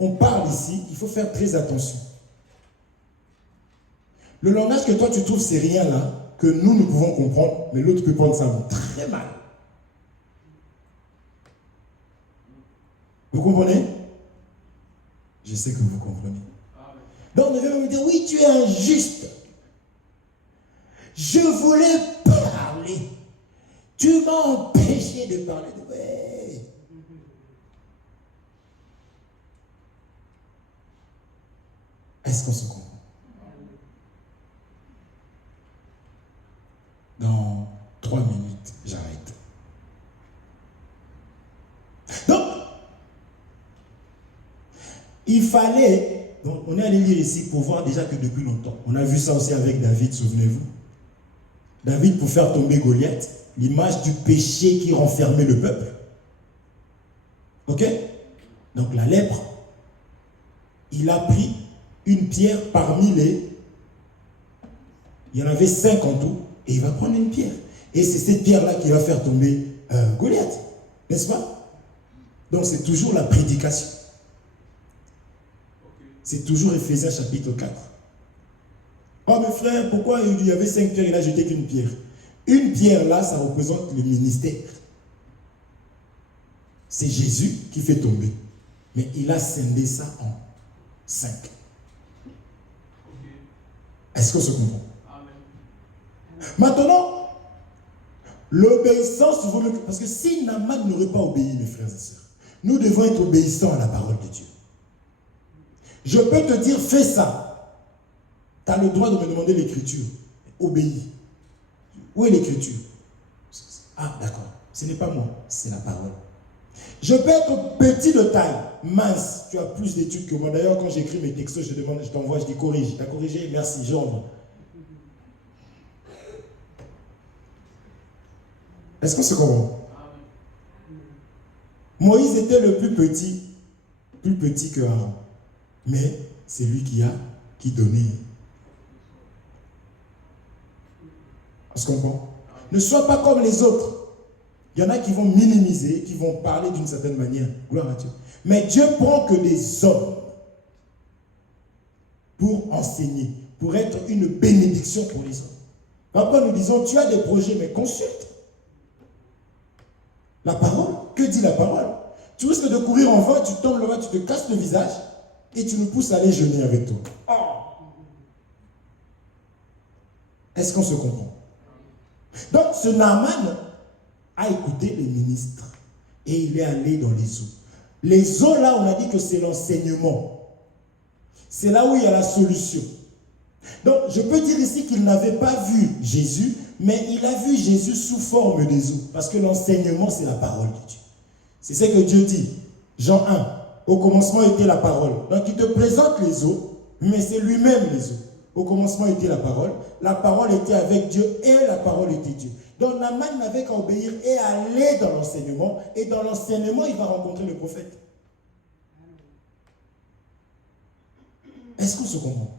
on parle ici, il faut faire très attention. Le langage que toi tu trouves, c'est rien là, que nous pouvons comprendre, mais l'autre peut prendre ça très mal. Vous comprenez? Je sais que vous comprenez. Donc, on devait me dire, oui, tu es injuste. Je voulais parler. Tu m'as empêché de parler. Ouais. Est-ce qu'on se comprend? Dans 3 minutes, j'arrête. Donc, il fallait Donc, on est allé lire ici pour voir déjà que depuis longtemps. On a vu ça aussi avec David, souvenez-vous. David, pour faire tomber Goliath, l'image du péché qui renfermait le peuple. Ok? Donc la lèpre, il a pris une pierre parmi les... Il y en avait 5 en tout, et il va prendre une pierre. Et c'est cette pierre-là qui va faire tomber Goliath. N'est-ce pas? Donc c'est toujours la prédication. C'est toujours Éphésiens chapitre 4. Oh mes frères, pourquoi il y avait 5 pierres, il n'a jeté qu'une pierre? Une pierre là, ça représente le ministère. C'est Jésus qui fait tomber. Mais il a scindé ça en 5. Est-ce qu'on se comprend? Maintenant, l'obéissance vaut mieux que... Parce que si Naaman n'aurait pas obéi, mes frères et sœurs, nous devons être obéissants à la parole de Dieu. Je peux te dire, fais ça. Tu as le droit de me demander l'écriture. Obéis. Où est l'écriture? Ah, d'accord. Ce n'est pas moi, c'est la parole. Je peux être petit de taille, mince. Tu as plus d'études que moi. D'ailleurs, quand j'écris mes textos, je demande, je t'envoie, je dis corrige. Tu as corrigé? Merci, j'envoie. Est-ce qu'on se comprend? Moïse était le plus petit que Aaron. Mais c'est lui qui donnait. On se comprend? Ne sois pas comme les autres. Il y en a qui vont minimiser, qui vont parler d'une certaine manière. Gloire à Dieu. Mais Dieu prend que des hommes pour enseigner, pour être une bénédiction pour les autres. Parfois nous disons, tu as des projets, mais consulte la parole. Que dit la parole? Tu risques de courir en vain, tu tombes là-bas, tu te casses le visage et tu nous pousses à aller jeûner avec toi. Oh. Est-ce qu'on se comprend? Donc ce Naaman a écouté les ministres et il est allé dans les eaux. Les eaux là, on a dit que c'est l'enseignement. C'est là où il y a la solution. Donc je peux dire ici qu'il n'avait pas vu Jésus, mais il a vu Jésus sous forme des eaux. Parce que l'enseignement, c'est la parole de Dieu. C'est ce que Dieu dit. Jean 1, au commencement était la parole. Donc il te présente les eaux, mais c'est lui-même les eaux. Au commencement était la parole était avec Dieu et la parole était Dieu. Donc Naaman n'avait qu'à obéir et aller dans l'enseignement. Et dans l'enseignement, il va rencontrer le prophète. Est-ce qu'on se comprend?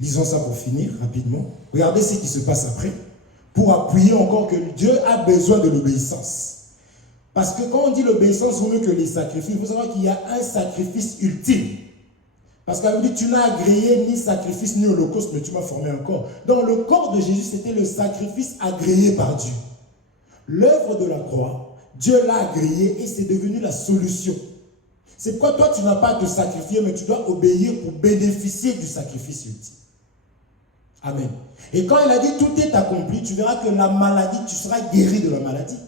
Lisons ça pour finir rapidement. Regardez ce qui se passe après. Pour appuyer encore que Dieu a besoin de l'obéissance. Parce que quand on dit l'obéissance, vaut mieux que les sacrifices. Il faut savoir qu'il y a un sacrifice ultime. Parce qu'elle dit, tu n'as agréé ni sacrifice ni holocauste, mais tu m'as formé un corps. Donc le corps de Jésus, c'était le sacrifice agréé par Dieu. L'œuvre de la croix, Dieu l'a agréé et c'est devenu la solution. C'est pourquoi toi, tu n'as pas à te sacrifier, mais tu dois obéir pour bénéficier du sacrifice ultime. Amen. Et quand il a dit tout est accompli, tu verras que la maladie, tu seras guéri de la maladie.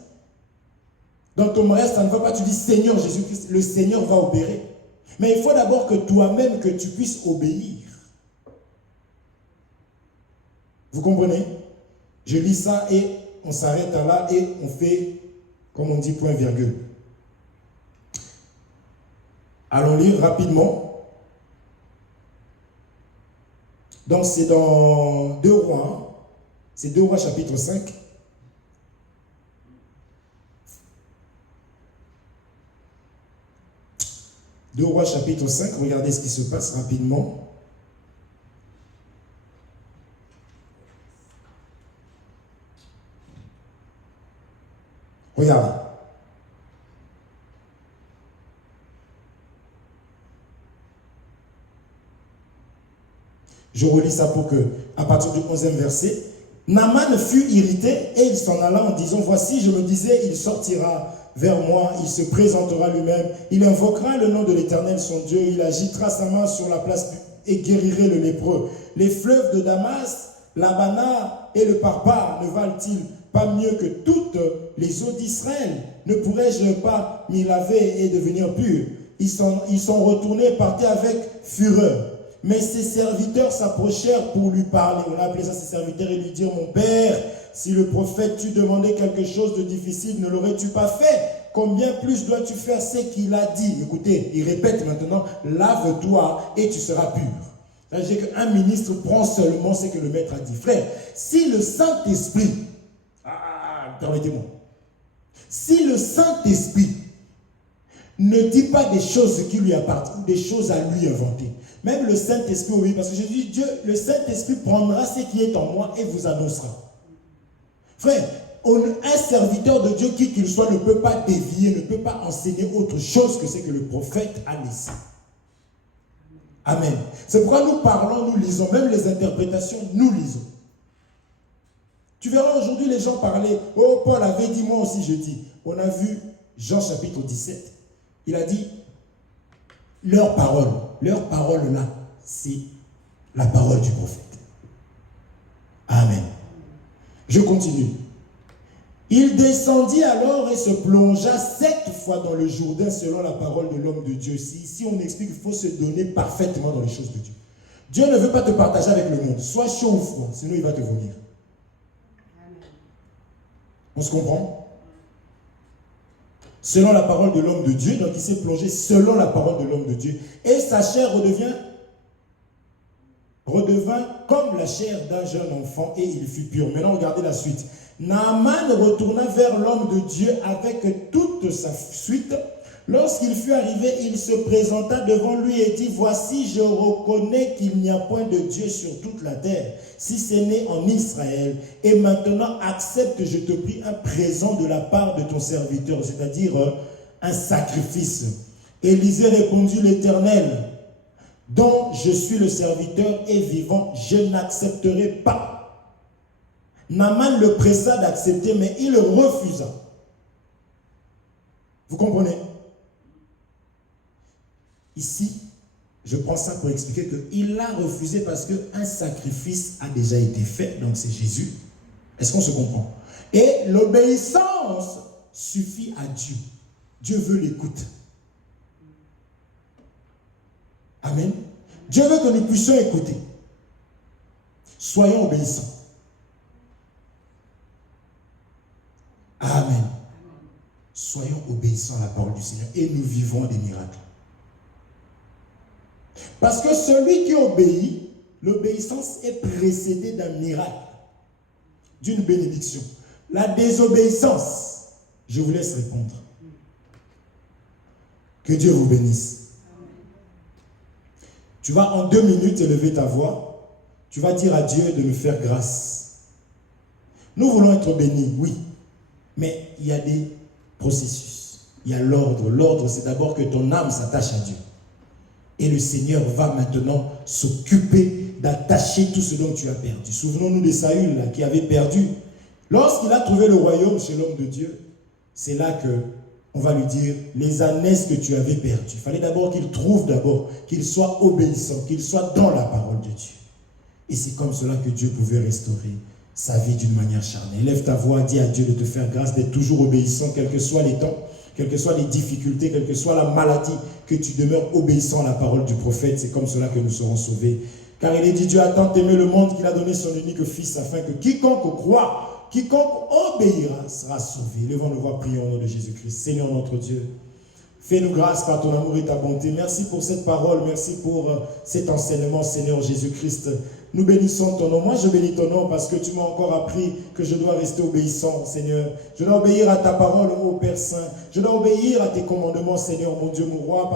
Dans ton mariage, ça ne va pas, tu dis Seigneur Jésus-Christ, le Seigneur va opérer. Mais il faut d'abord que toi-même, que tu puisses obéir. Vous comprenez? Je lis ça et on s'arrête là et on fait, comme on dit, point virgule. Allons lire rapidement. Donc c'est dans 2 Rois, c'est 2 Rois chapitre 5. Deux Rois chapitre 5, regardez ce qui se passe rapidement. Regardez. Je relis ça pour que, à partir du 11e verset, Naaman fut irrité et il s'en alla en disant, voici, je me disais, il sortira vers moi, il se présentera lui-même, il invoquera le nom de l'Éternel son Dieu, il agitera sa main sur la place et guérirait le lépreux. Les fleuves de Damas, l'Abana et le Parpar ne valent-ils pas mieux que toutes les eaux d'Israël? Ne pourrais-je pas m'y laver et devenir pur? Ils sont retournés, partaient avec fureur. Mais ses serviteurs s'approchèrent pour lui parler. On a appelé ça ses serviteurs et lui dire, mon père, si le prophète t'eût demandé quelque chose de difficile, ne l'aurais-tu pas fait? combien plus dois-tu faire ce qu'il a dit? Écoutez, il répète maintenant, lave-toi et tu seras pur. C'est-à-dire qu'un ministre prend seulement ce que le maître a dit. Frère, si le Saint-Esprit, permettez-moi, si le Saint-Esprit ne dit pas des choses qui lui appartiennent, des choses à lui inventer, même le Saint-Esprit, oui, parce que je dis, Dieu, le Saint-Esprit prendra ce qui est en moi et vous annoncera. Frère, un serviteur de Dieu, qui qu'il soit, ne peut pas dévier, ne peut pas enseigner autre chose que ce que le prophète a laissé. Amen. C'est pourquoi nous parlons, nous lisons, même les interprétations, nous lisons. Tu verras aujourd'hui les gens parler, oh Paul avait dit, moi aussi je dis. On a vu Jean chapitre 17. Il a dit, leur parole là, c'est la parole du prophète. Amen. Je continue. Il descendit alors et se plongea 7 fois dans le Jourdain selon la parole de l'homme de Dieu. Ici on explique qu'il faut se donner parfaitement dans les choses de Dieu. Dieu ne veut pas te partager avec le monde. Sois chaud ou froid, sinon il va te vomir. On se comprend? Selon la parole de l'homme de Dieu, donc il s'est plongé selon la parole de l'homme de Dieu. Et sa chair redevint comme la chair d'un jeune enfant et il fut pur. Maintenant, regardez la suite. Naaman retourna vers l'homme de Dieu avec toute sa suite. Lorsqu'il fut arrivé, il se présenta devant lui et dit, voici, je reconnais qu'il n'y a point de Dieu sur toute la terre, si ce n'est en Israël. Et maintenant, accepte, je te prie, un présent de la part de ton serviteur, c'est-à-dire un sacrifice. Élisée répondit, l'Éternel, dont je suis le serviteur et vivant, je n'accepterai pas. Naaman le pressa d'accepter, mais il refusa. Vous comprenez? Ici, je prends ça pour expliquer qu'il a refusé parce qu'un sacrifice a déjà été fait, donc c'est Jésus. Est-ce qu'on se comprend? Et l'obéissance suffit à Dieu. Dieu veut l'écoute. Amen. Dieu veut que nous puissions écouter. Soyons obéissants. Amen. Soyons obéissants à la parole du Seigneur et nous vivrons des miracles. Parce que celui qui obéit, l'obéissance est précédée d'un miracle, d'une bénédiction. La désobéissance, je vous laisse répondre. Que Dieu vous bénisse. Tu vas en 2 minutes élever ta voix. Tu vas dire à Dieu de nous faire grâce. Nous voulons être bénis, oui. Mais il y a des processus. Il y a l'ordre. L'ordre, c'est d'abord que ton âme s'attache à Dieu. Et le Seigneur va maintenant s'occuper d'attacher tout ce dont tu as perdu. Souvenons-nous de Saül là, qui avait perdu. Lorsqu'il a trouvé le royaume chez l'homme de Dieu, c'est là qu'on va lui dire les années que tu avais perdues. Il fallait d'abord qu'il soit obéissant, qu'il soit dans la parole de Dieu. Et c'est comme cela que Dieu pouvait restaurer sa vie d'une manière charnelle. Lève ta voix, dis à Dieu de te faire grâce, d'être toujours obéissant, quels que soient les temps, quelles que soient les difficultés, quelle que soit la maladie, que tu demeures obéissant à la parole du prophète. C'est comme cela que nous serons sauvés. Car il est dit, Dieu a tant aimé le monde qu'il a donné son unique fils, afin que quiconque croit, quiconque obéira, sera sauvé. Levons nos voix, prions au nom de Jésus-Christ. Seigneur notre Dieu, fais-nous grâce par ton amour et ta bonté. Merci pour cette parole, merci pour cet enseignement, Seigneur Jésus-Christ. Nous bénissons ton nom. Moi, je bénis ton nom parce que tu m'as encore appris que je dois rester obéissant, Seigneur. Je dois obéir à ta parole, ô Père Saint. Je dois obéir à tes commandements, Seigneur, mon Dieu, mon roi.